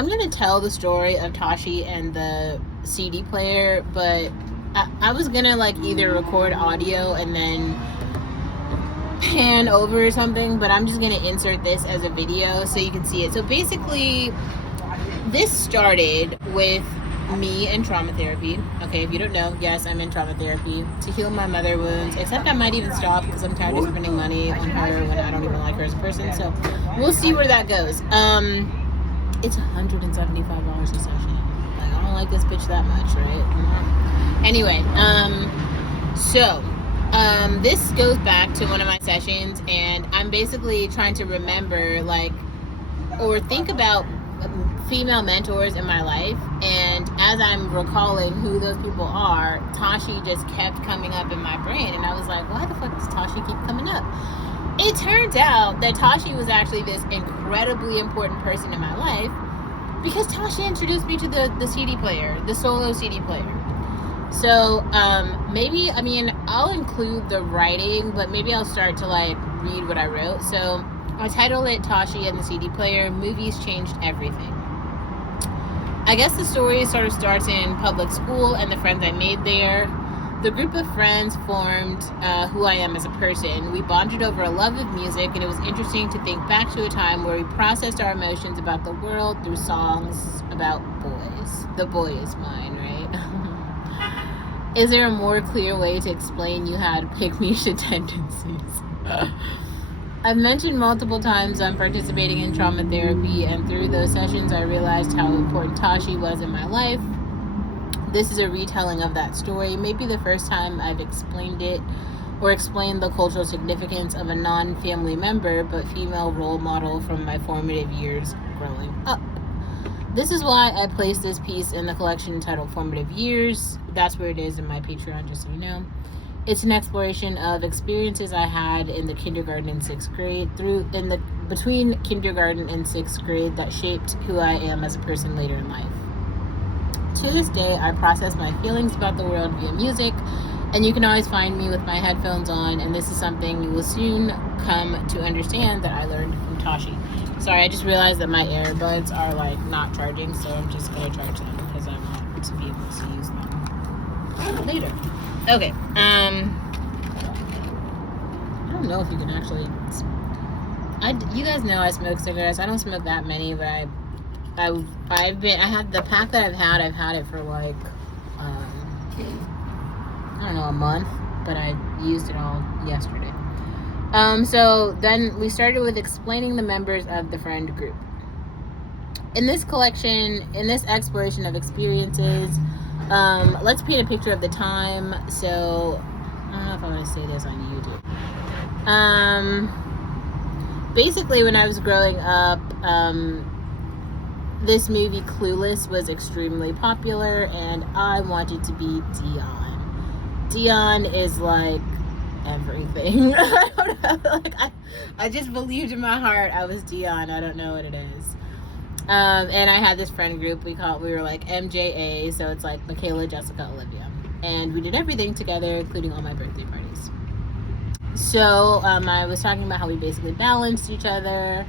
I'm gonna tell the story of Tashi and the CD player, but I was gonna like either record audio and then pan over or something, but I'm just gonna insert this as a video so you can see it. So basically, this started with me in trauma therapy. Okay, if you don't know, yes, I'm in trauma therapy to heal my mother wounds, except I might even stop because I'm tired of spending money on her when I don't even like her as a person. So we'll see where that goes. It's $175 a session. Like, I don't like this bitch that much, right? Anyway, this goes back to one of my sessions, and I'm basically trying to remember, like, or think about female mentors in my life, and as I'm recalling who those people are, Tashi just kept coming up in my brain, and I was like, why the fuck does Tashi keep coming up? It turns out that Tashi was actually this incredibly important person in my life because Tashi introduced me to the CD player, the solo CD player. So maybe, I mean, I'll include the writing, but maybe I'll start to like read what I wrote. So I titled it Tashi and the CD player, Movies Changed Everything. I guess the story sort of starts in public school and the friends I made there. The group of friends formed who I am as a person. We bonded over a love of music, and it was interesting to think back to a time where we processed our emotions about the world through songs about boys. The boy is mine, right? Is there a more clear way to explain you had pick-me-shit tendencies? I've mentioned multiple times I'm participating in trauma therapy, and through those sessions I realized how important Tashi was in my life. This is a retelling of that story, maybe the first time I've explained it or explained the cultural significance of a non-family member but female role model from my formative years growing up. This is why I placed this piece in the collection entitled Formative Years. That's where it is in my Patreon, just so you know. It's an exploration of experiences I had in the kindergarten and sixth grade between kindergarten and sixth grade that shaped who I am as a person later in life. To this day, I process my feelings about the world via music, and you can always find me with my headphones on, and this is something you will soon come to understand that I learned from Tashi. Sorry, I just realized that my earbuds are like not charging, so I'm just gonna charge them because I want to be able to use them later. Okay, I don't know if you can actually, you guys know I smoke cigarettes. I don't smoke that many, but I had the pack that I've had it for like, I don't know, a month, but I used it all yesterday. So then we started with explaining the members of the friend group. In this collection, in this exploration of experiences, let's paint a picture of the time. So I don't know if I want to say this on YouTube. Basically, when I was growing up, this movie Clueless was extremely popular, and I wanted to be Dion. Dion is like everything. I don't know. Like I just believed in my heart I was Dion. I don't know what it is. And I had this friend group. We were like MJA, so it's like Michaela, Jessica, Olivia, and we did everything together, including all my birthday parties. So I was talking about how we basically balanced each other.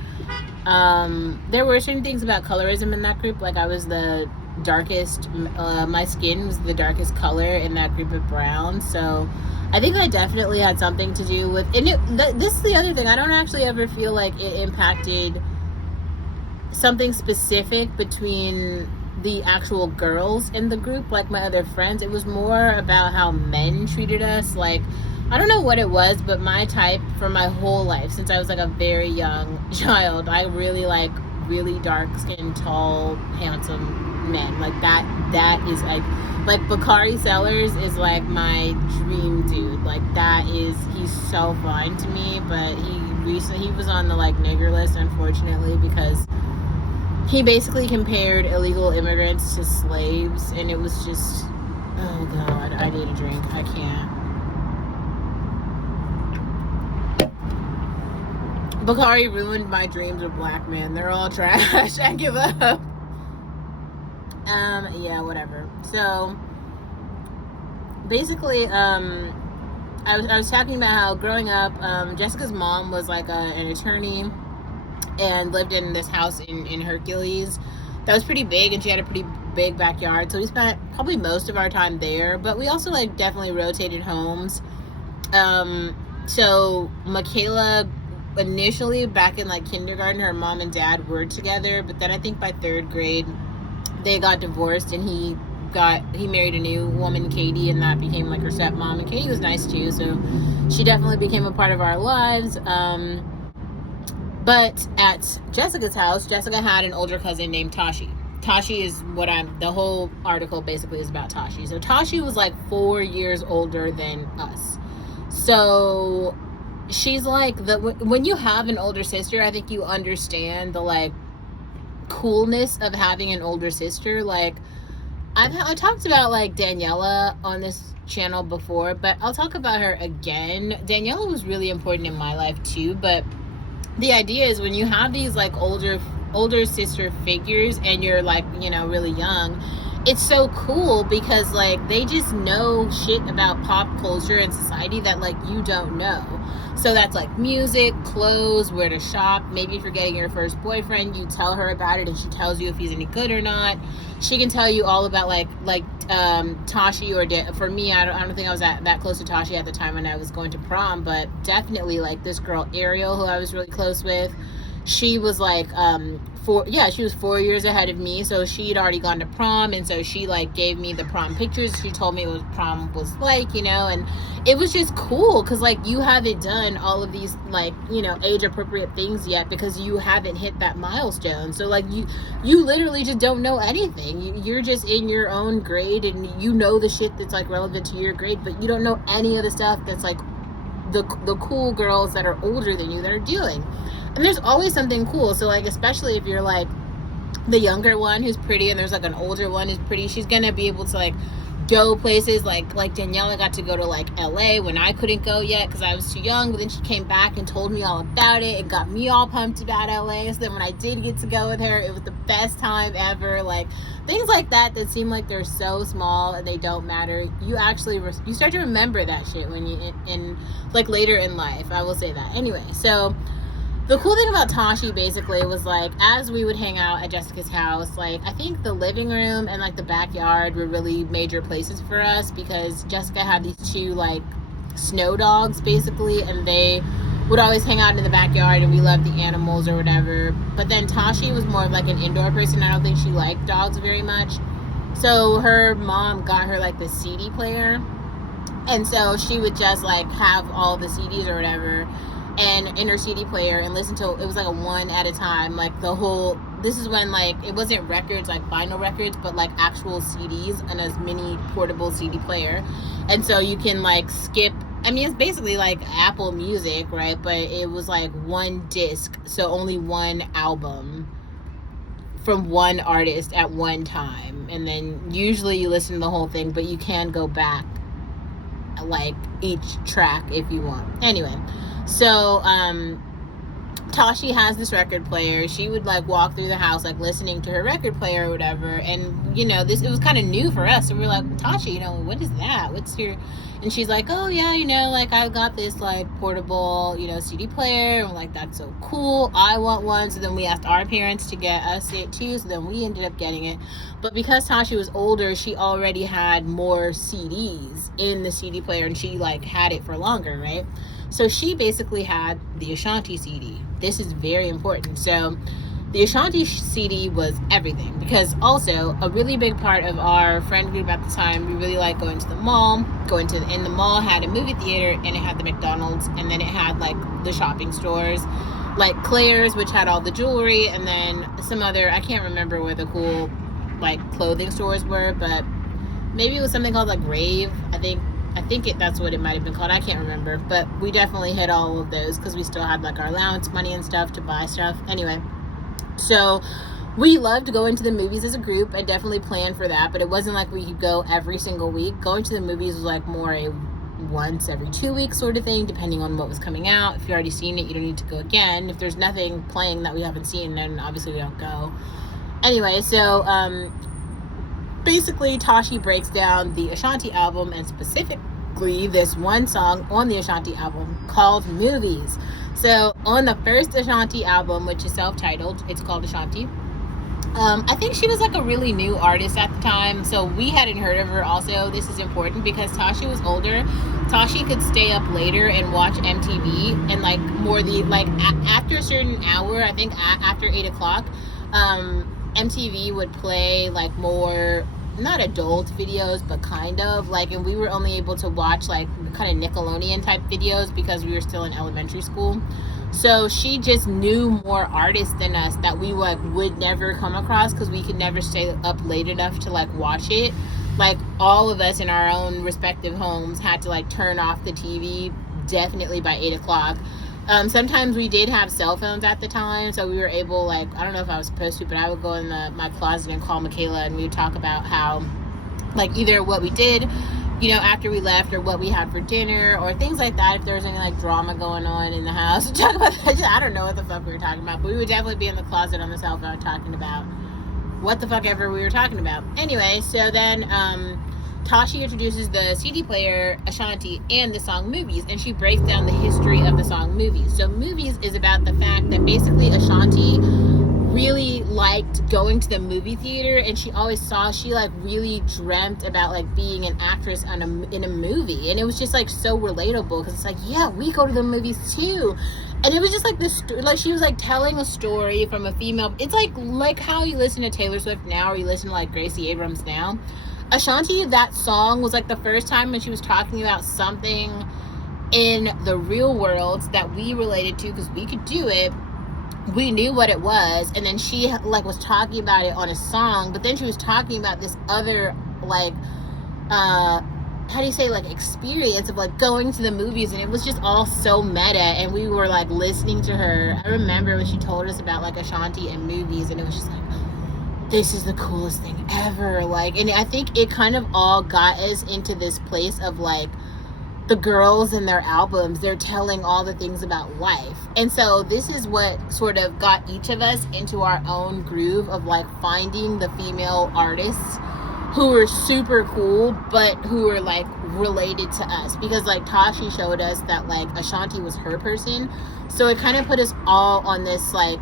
There were certain things about colorism in that group. Like I was the darkest, my skin was the darkest color in that group of brown. So I think that definitely had something to do with, and this is the other thing. I don't actually ever feel like it impacted something specific between the actual girls in the group, like my other friends. It was more about how men treated us. Like, I don't know what it was, but my type for my whole life, since I was like a very young child, I really like really dark skinned, tall, handsome men. Like that is like Bakari Sellers is like my dream dude. Like he's so fine to me, but he was on the like nigger list, unfortunately, because he basically compared illegal immigrants to slaves, and it was just, oh God, I need a drink. I can't. Bakari ruined my dreams of black men. They're all trash. I give up. Yeah, whatever. So, basically, I was talking about how growing up, Jessica's mom was like an attorney and lived in this house in Hercules. that was pretty big, and she had a pretty big backyard. So we spent probably most of our time there, but we also like definitely rotated homes. So Michaela, initially back in like kindergarten, her mom and dad were together, but then I think by third grade they got divorced, and he married a new woman, Katie, and that became like her stepmom. And Katie was nice too, so she definitely became a part of our lives. But at Jessica's house, Jessica had an older cousin named Tashi. Tashi is the whole article basically is about Tashi. So Tashi was like 4 years older than us. So she's like, when you have an older sister, I think you understand the like coolness of having an older sister. Like, I talked about like Daniela on this channel before, but I'll talk about her again. Daniela was really important in my life too, but the idea is when you have these like older sister figures and you're like, you know, really young, it's so cool because like they just know shit about pop culture and society that like you don't know. So that's like music, clothes, where to shop. Maybe if you're getting your first boyfriend, you tell her about it and she tells you if he's any good or not. She can tell you all about like Tashi, or for me, I don't think I was that close to Tashi at the time when I was going to prom, but definitely like this girl Ariel, who I was really close with. She was like she was 4 years ahead of me, so she'd already gone to prom, and so she like gave me the prom pictures. She told me what prom was like, you know, and it was just cool because like you haven't done all of these like, you know, age appropriate things yet because you haven't hit that milestone. So like you literally just don't know anything. You're just in your own grade, and you know the shit that's like relevant to your grade, but you don't know any of the stuff that's like the cool girls that are older than you that are doing. And there's always something cool. So like, especially if you're like the younger one who's pretty and there's like an older one who's pretty, she's gonna be able to like go places like Daniela got to go to like LA when I couldn't go yet because I was too young, but then she came back and told me all about it and got me all pumped about LA. So then when I did get to go with her, it was the best time ever. Like things like that seem like they're so small and they don't matter, you actually you start to remember that shit when you in like later in life. I will say that. Anyway, so the cool thing about Tashi basically was like, as we would hang out at Jessica's house, like I think the living room and like the backyard were really major places for us because Jessica had these two like snow dogs basically, and they would always hang out in the backyard, and we loved the animals or whatever. But then Tashi was more of like an indoor person. I don't think she liked dogs very much. So her mom got her like the CD player, and so she would just like have all the CDs or whatever and in her CD player and listen to it. Was like a one at a time, like the whole, this is when like it wasn't records like vinyl records, but like actual CDs and a mini portable CD player. And so you can like skip, I mean it's basically like Apple Music, right? But it was like one disc, so only one album from one artist at one time, and then usually you listen to the whole thing, but you can go back like each track if you want. Anyway, so Tashi has this record player. She would like walk through the house like listening to her record player or whatever, and you know, it was kind of new for us, so we were like, Tashi, you know, what is that, what's your, and she's like, oh yeah, you know, like I've got this like portable, you know, CD player, and we're like, that's so cool, I want one. So then we asked our parents to get us it too, so then we ended up getting it. But because Tashi was older, she already had more CDs in the CD player, and she like had it for longer, right? So she basically had the Ashanti CD. This is very important. So the Ashanti CD was everything, because also a really big part of our friend group at the time, we really liked going to the mall. In the mall had a movie theater, and it had the McDonald's, and then it had like the shopping stores like Claire's, which had all the jewelry, and then some other, I can't remember where the cool like clothing stores were, but maybe it was something called like Rave. I think that's what it might have been called. I can't remember, but we definitely hit all of those because we still had like our allowance money and stuff to buy stuff. Anyway, so we loved going to the movies as a group. I definitely planned for that, but it wasn't like we could go every single week. Going to the movies was like more a once every 2 weeks sort of thing, depending on what was coming out. If you've already seen it, you don't need to go again. If there's nothing playing that we haven't seen, then obviously we don't go. Anyway, so basically Tashi breaks down the Ashanti album, and specifically this one song on the Ashanti album called Movies. So on the first Ashanti album, which is self-titled, it's called Ashanti, I think she was like a really new artist at the time, so we hadn't heard of her. Also, this is important because Tashi was older. Tashi could stay up later and watch MTV, and like more the like after a certain hour, I think after 8 o'clock, MTV would play like more, not adult videos, but kind of like, and we were only able to watch like kind of Nickelodeon type videos because we were still in elementary school. So she just knew more artists than us that we like would never come across because we could never stay up late enough to like watch it. Like all of us in our own respective homes had to like turn off the TV definitely by 8 o'clock. Sometimes we did have cell phones at the time, so we were able, like, I don't know if I was supposed to, but I would go in my closet and call Michaela, and we would talk about how, like, either what we did, after we left, or what we had for dinner, or things like that. If there was any like drama going on in the house, talk about that. I don't know what the fuck we were talking about, but we would definitely be in the closet on the cell phone talking about what the fuck ever we were talking about. Anyway, so then Tashi introduces the CD player, Ashanti, and the song Movies, and she breaks down the history of the song Movies. So Movies is about the fact that basically Ashanti really liked going to the movie theater, and she like really dreamt about like being an actress in a movie, and it was just like so relatable because it's like, yeah, we go to the movies too. And it was just like this, like she was like telling a story from a female. It's like how you listen to Taylor Swift now, or you listen to like Gracie Abrams now. Ashanti, that song was like the first time when she was talking about something in the real world that we related to because we could do it. We knew what it was, and then she like was talking about it on a song, but then she was talking about this other like how do you say, like, experience of like going to the movies, and it was just all so meta, and we were like listening to her. I remember when she told us about like Ashanti and movies, and it was just like, this is the coolest thing ever. Like, and I think it kind of all got us into this place of like the girls and their albums, they're telling all the things about life. And so this is what sort of got each of us into our own groove of like finding the female artists who were super cool, but who were like related to us, because like Tashi showed us that like Ashanti was her person. So it kind of put us all on this like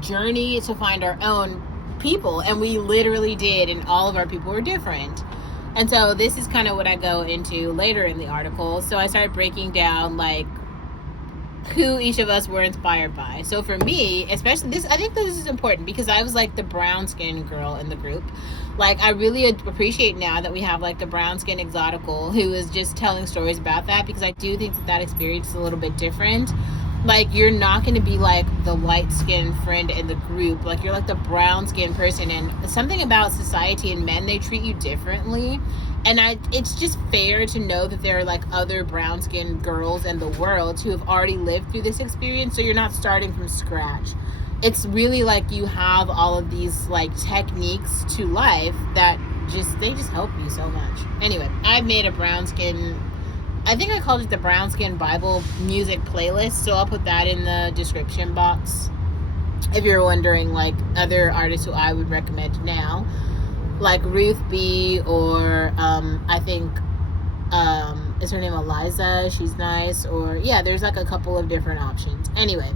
journey to find our own people, and we literally did, and all of our people were different. And so this is kind of what I go into later in the article. So I started breaking down like who each of us were inspired by. So for me, especially this, I think this is important because I was like the brown skinned girl in the group. Like, I really appreciate now that we have like the brown skin exotical who is just telling stories about that, because I do think that experience is a little bit different. Like, you're not going to be like the light skinned friend in the group. Like, you're like the brown skinned person, and something about society and men, they treat you differently. And it's just fair to know that there are like other brown skinned girls in the world who have already lived through this experience, so you're not starting from scratch. It's really like you have all of these like techniques to life that they just help you so much. Anyway, I made a brown skin, I think I called it the Brown Skin Bible music playlist, so I'll put that in the description box if you're wondering like other artists who I would recommend now, like Ruth B, or I think is her name Eliza, she's nice, or yeah, there's like a couple of different options. Anyway,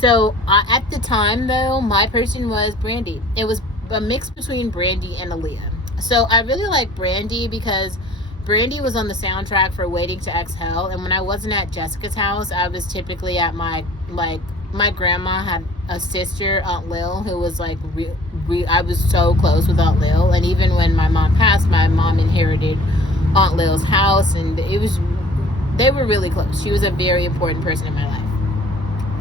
so at the time though, my person was Brandy. It was a mix between Brandy and Aaliyah. So I really like Brandy because Brandy was on the soundtrack for Waiting to Exhale, and when I wasn't at Jessica's house, I was typically at my grandma had a sister, Aunt Lil, who was like I was so close with Aunt Lil, and even when my mom passed, my mom inherited Aunt Lil's house, and they were really close. She was a very important person in my life.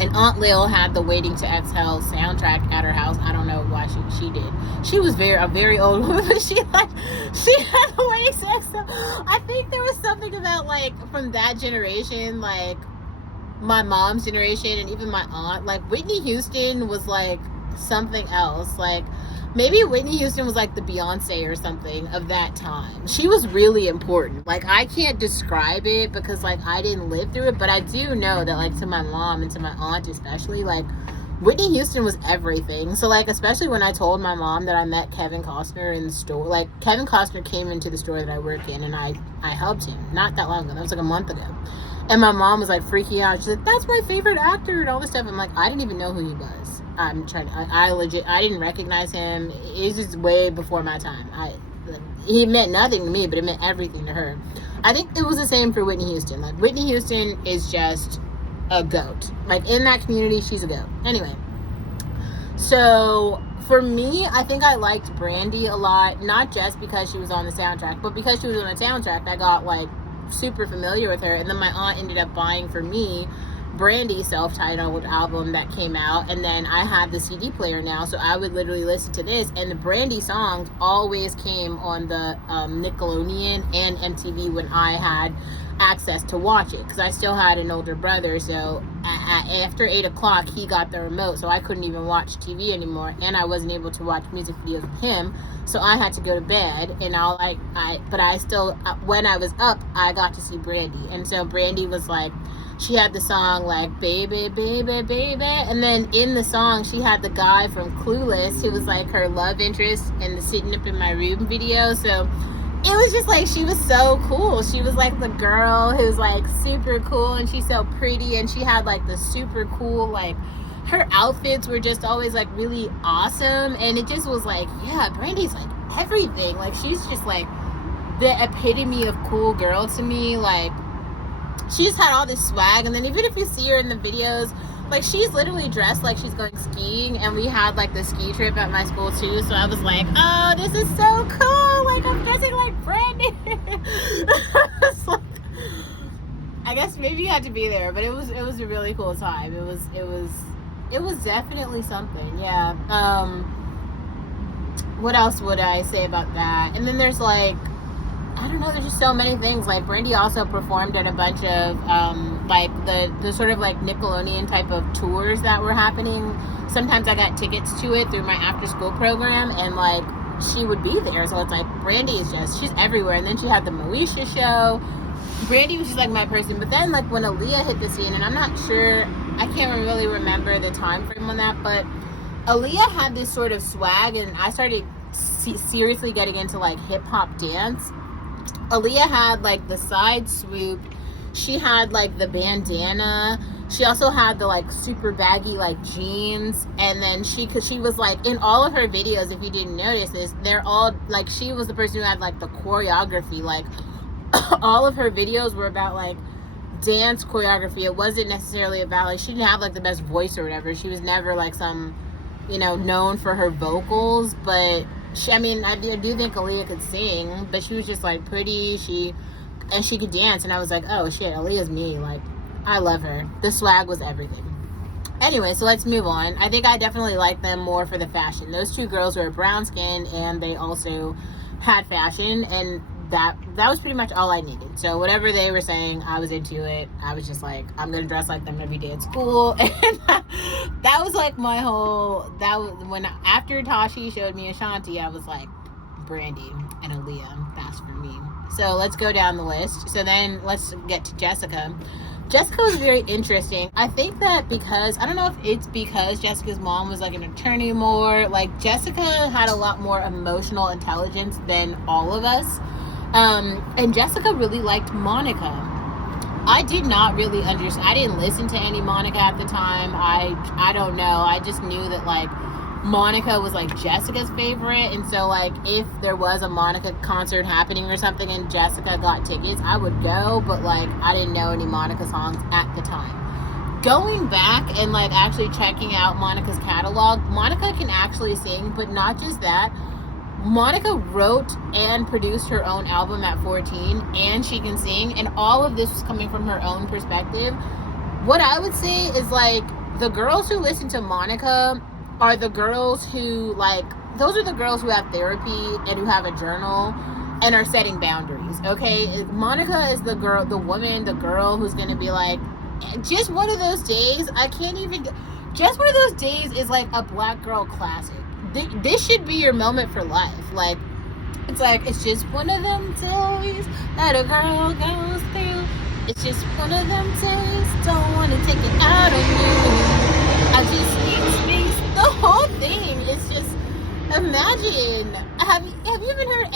And Aunt Lil had the Waiting to Exhale soundtrack at her house. I don't know why she did. She was a very old woman, but she had the Waiting to Exhale. I think there was something about like from that generation, like my mom's generation, and even my aunt, like Whitney Houston was like something else. Like maybe Whitney Houston was like the Beyonce or something of that time. She was really important. Like, I can't describe it because like I didn't live through it, but I do know that like to my mom and to my aunt especially, like Whitney Houston was everything. So like, especially when I told my mom that I met Kevin Costner in the store, like Kevin Costner came into the store that I work in, and I helped him not that long ago. That was like a month ago. And my mom was like freaking out. She's like, that's my favorite actor and all this stuff. I'm like, I didn't even know who he was. I didn't recognize him. It's just way before my time. He meant nothing to me, but it meant everything to her. I think it was the same for Whitney Houston. Like, Whitney Houston is just a goat. Like, in that community, she's a goat. Anyway, so for me, I think I liked Brandy a lot, not just because she was on the soundtrack, but because she was on the soundtrack, I got like super familiar with her. And then my aunt ended up buying for me Brandy's self-titled album that came out, and then I had the CD player now, so I would literally listen to this, and the Brandy songs always came on the Nickelodeon and MTV when I had access to watch it, because I still had an older brother. So after 8 o'clock he got the remote, so I couldn't even watch TV anymore, and I wasn't able to watch music videos with him, so I had to go to bed. And but I still, when I was up, I got to see Brandy. And so Brandy was like, she had the song like baby baby baby, and then in the song she had the guy from Clueless who was like her love interest in the Sitting Up in My Room video. So it was just like, she was so cool. She was like the girl who's like super cool, and she's so pretty, and she had like the super cool, like, her outfits were just always like really awesome. And it just was like, yeah, Brandy's like everything. Like, she's just like the epitome of cool girl to me. Like, she's had all this swag, and then even if you see her in the videos, like, she's literally dressed like she's going skiing, and we had like the ski trip at my school too, so I was like, oh, this is so cool, like, I'm dressing like Brandy. Like, I guess maybe you had to be there, but it was a really cool time. It was definitely something. Yeah. What else would I say about that? And then there's like, I don't know, there's just so many things. Like, Brandy also performed at a bunch of like the sort of like Nickelodeon type of tours that were happening. Sometimes I got tickets to it through my after school program, and like, she would be there. So it's like, Brandy is just, she's everywhere. And then she had the Moesha show. Brandy was just like my person. But then like when Aaliyah hit the scene, and I'm not sure, I can't really remember the time frame on that, but Aaliyah had this sort of swag, and I started seriously getting into like hip hop dance. Aaliyah had like the side swoop, she had like the bandana, she also had the like super baggy like jeans, and then she was like, in all of her videos, if you didn't notice this, they're all like, she was the person who had like the choreography. Like, all of her videos were about like dance choreography. It wasn't necessarily about like, she didn't have like the best voice or whatever. She was never like some, known for her vocals, but I do think Aaliyah could sing, but she was just like pretty, and she could dance, and I was like, oh shit, Aaliyah's me. Like, I love her. The swag was everything. Anyway, so let's move on. I think I definitely like them more for the fashion. Those two girls were brown skin, and they also had fashion, and that was pretty much all I needed. So whatever they were saying, I was into it. I was just like, I'm gonna dress like them every day at school. And that was like my whole, when after Tashi showed me Ashanti, I was like, Brandy and Aaliyah, that's for me. So let's go down the list. So then let's get to Jessica. Jessica was very interesting. I think that because, I don't know if it's because Jessica's mom was like an attorney more, like Jessica had a lot more emotional intelligence than all of us. And Jessica really liked Monica. I did not really understand. I didn't listen to any Monica at the time. I don't know. I just knew that like Monica was like Jessica's favorite, and so like if there was a Monica concert happening or something and Jessica got tickets, I would go, but like I didn't know any Monica songs at the time. Going back and like actually checking out Monica's catalog, Monica can actually sing, but not just that. Monica wrote and produced her own album at 14, and she can sing, and all of this was coming from her own perspective. What I would say is like, the girls who listen to Monica are the girls who like, those are the girls who have therapy and who have a journal and are setting boundaries, okay? Monica is the girl, the woman, the girl who's gonna be like, just one of those days, just one of those days is like a black girl classic. This should be your moment for life. Like, it's like, it's just one of them days that a girl goes through. It's just one of them days, don't want to take it out on you. I just need space. The whole thing is just, imagine, have you even heard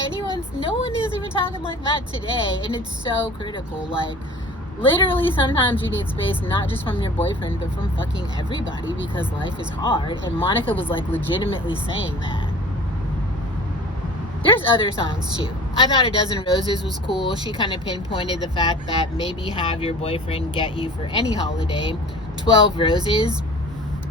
no one is even talking like that today, and it's so critical. Like, Literally, sometimes you need space, not just from your boyfriend, but from fucking everybody, because life is hard. And Monica was like legitimately saying that. There's other songs too. I thought A Dozen Roses was cool. She kind of pinpointed the fact that maybe have your boyfriend get you for any holiday 12 roses.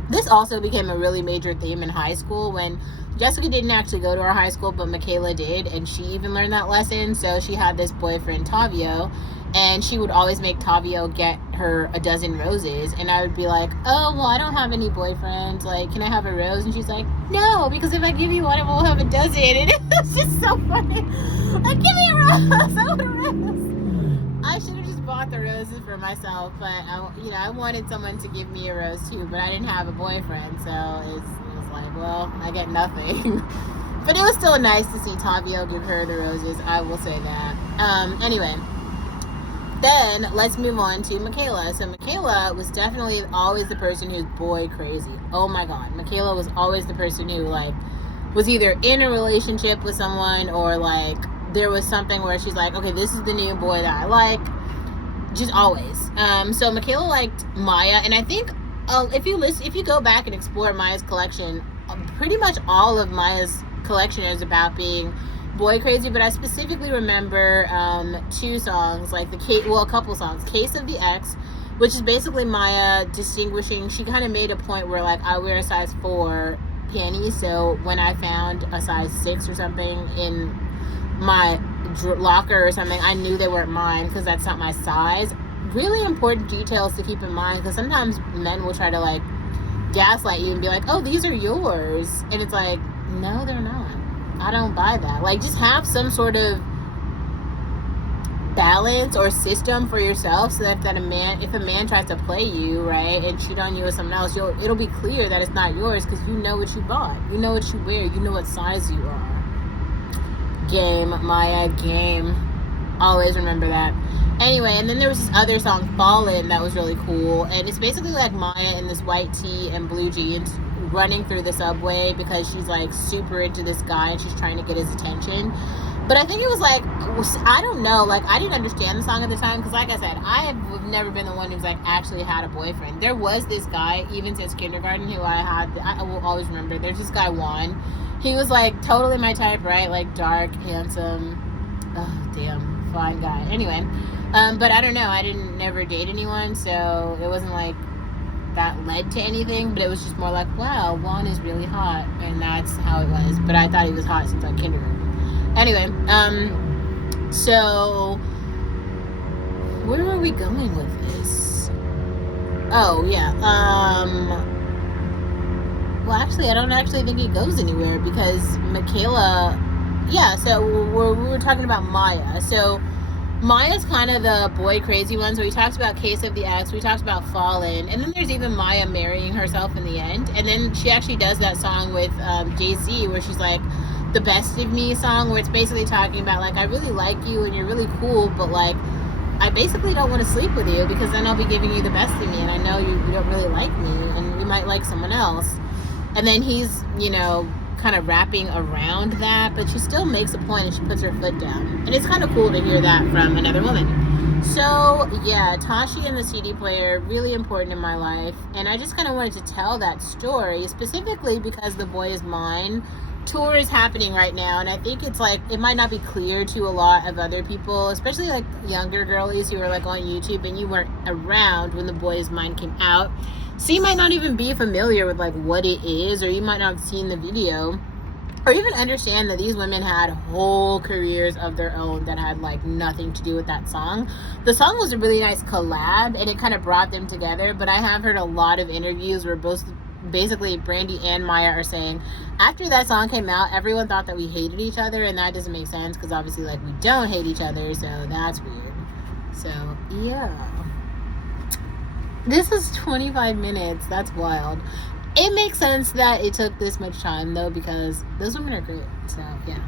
This also became a really major theme in high school when Jessica didn't actually go to our high school, but Michaela did, and she even learned that lesson. So she had this boyfriend, Tavio, and she would always make Tavio get her a dozen roses. And I would be like, oh, well, I don't have any boyfriends. Like, can I have a rose? And she's like, no, because if I give you one, I won't have a dozen. And it was just so funny. Like, give me a rose. I want a rose. I should have just bought the roses for myself, but I wanted someone to give me a rose too, but I didn't have a boyfriend, so it was like, well, I get nothing. But it was still nice to see Tavio give her the roses, I will say that. Anyway, then let's move on to Michaela. So Michaela was definitely always the person who's boy crazy. Oh my god, Michaela was always the person who like was either in a relationship with someone or like there was something where she's like, okay, this is the new boy that I like. Just always. So Michaela liked Maya, and I think if you go back and explore Maya's collection, pretty much all of Maya's collection is about being boy crazy. But I specifically remember two songs, like a couple songs. Case of the X, which is basically Maya distinguishing. She kind of made a point where like I wear a size 4 panties, so when I found a size 6 or something in my locker or something, I knew they weren't mine because that's not my size. Really important details to keep in mind, because sometimes men will try to like gaslight you and be like, oh, these are yours, and it's like, no, they're not. I don't buy that. Like, just have some sort of balance or system for yourself, so that if a man tries to play you, right, and cheat on you with someone else, it'll be clear that it's not yours, because you know what you bought, you know what you wear, you know what size you are. Game, Maya, game. Always remember that. Anyway, and then there was this other song, Fallen, that was really cool. And it's basically like Maya in this white tee and blue jeans running through the subway because she's like super into this guy and she's trying to get his attention. But I think it was like, I don't know, like I didn't understand the song at the time because like I said, I have never been the one who's like actually had a boyfriend. There was this guy, even since kindergarten, who I will always remember. There's this guy, Juan. He was like totally my type, right? Like dark, handsome, oh damn, fine guy. Anyway, but I don't know, I never date anyone, so it wasn't like that led to anything, but it was just more like, wow, Juan is really hot, and that's how it was. But I thought he was hot since like kindergarten. Anyway, so where are we going with this? Oh yeah, well, actually, I don't actually think it goes anywhere because Michaela, yeah, so we were talking about Maya. So Maya's kind of the boy crazy one. So we talked about Case of the X, we talked about Fallen, and then there's even Maya marrying herself in the end. And then she actually does that song with Jay-Z where she's like, the Best of Me song, where it's basically talking about like, I really like you and you're really cool, but like, I basically don't want to sleep with you because then I'll be giving you the best of me, and I know you don't really like me and you might like someone else. And then he's, kind of rapping around that, but she still makes a point and she puts her foot down. And it's kind of cool to hear that from another woman. So, yeah, Tashi and the CD player, really important in my life. And I just kind of wanted to tell that story, specifically because The Boy Is Mine tour is happening right now. And I think it's like, it might not be clear to a lot of other people, especially like younger girlies who are like on YouTube and you weren't around when The Boy Is Mine came out. So you might not even be familiar with like what it is, or you might not have seen the video, or even understand that these women had whole careers of their own that had like nothing to do with that song. The song was a really nice collab and it kind of brought them together, but I have heard a lot of interviews where both basically Brandy and Maya are saying after that song came out, everyone thought that we hated each other, and that doesn't make sense because obviously like we don't hate each other, so that's weird. So yeah. This is 25 minutes. That's wild. It makes sense that it took this much time, though, because those women are great. So, yeah.